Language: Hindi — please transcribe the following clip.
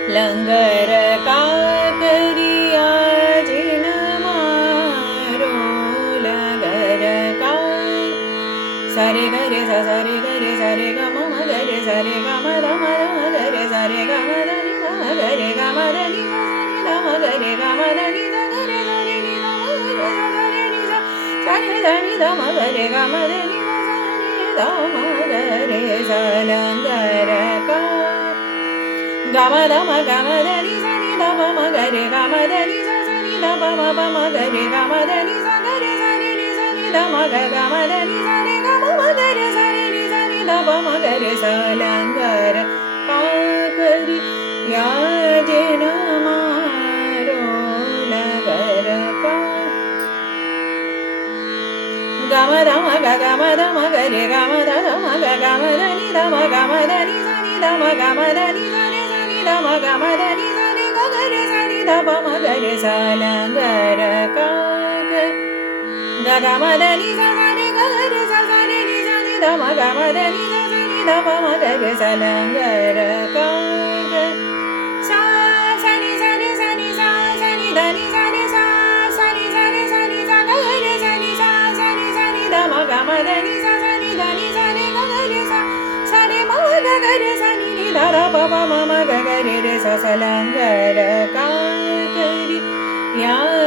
लंगर का करिया जिन मारो लंगर का सारे गरे सा सारे गरे सारे ग म गरे सारे ग म द म गरे सारे ग म द नि द गरे ग म द नि सा सारे द म गरे ग म द नि सा गरे सारे नि द म गरे सा सारे नि सा सारे द नि द म गरे ग म द नि सा सारे द म गरे सा लंगर का ग म द म ग म द नि सा नि द प म गरे ग म द नि सा सा नि द प म गरे ग म द नि सा गरे सारे नि सा नि द म ग ग म द नि सा रे ग म गरे सारे नि सा नि द प म गरे सा लंगर का करी या जिन मारो लंगर का ग म द म ग ग म द म गरे ग म द द म ग ग म द नि द म ग म द नि सा नि द म ग म द नि सा रे सा नि द म ग म द नि सा रे ग ग रे सा नि द प म गरे सा लंगर का ग ग म द नि सा सा रे ग ग रे सा सा रे नि सा नि द म ग म द नि सा सा नि द प म गरे सा लंगर का सा सा नि सा रे सा नि सा सा नि द नि सा रे सा सा नि सा रे सा नि सा ग ग रे सा नि सा सा नि सा नि द म ग म द नि सा सा नि द नि सा रे ग ग रे सा सा रे म ग ग रे सा नि नि द द प प म म ग ग रे रे सा सा लंगर का करी या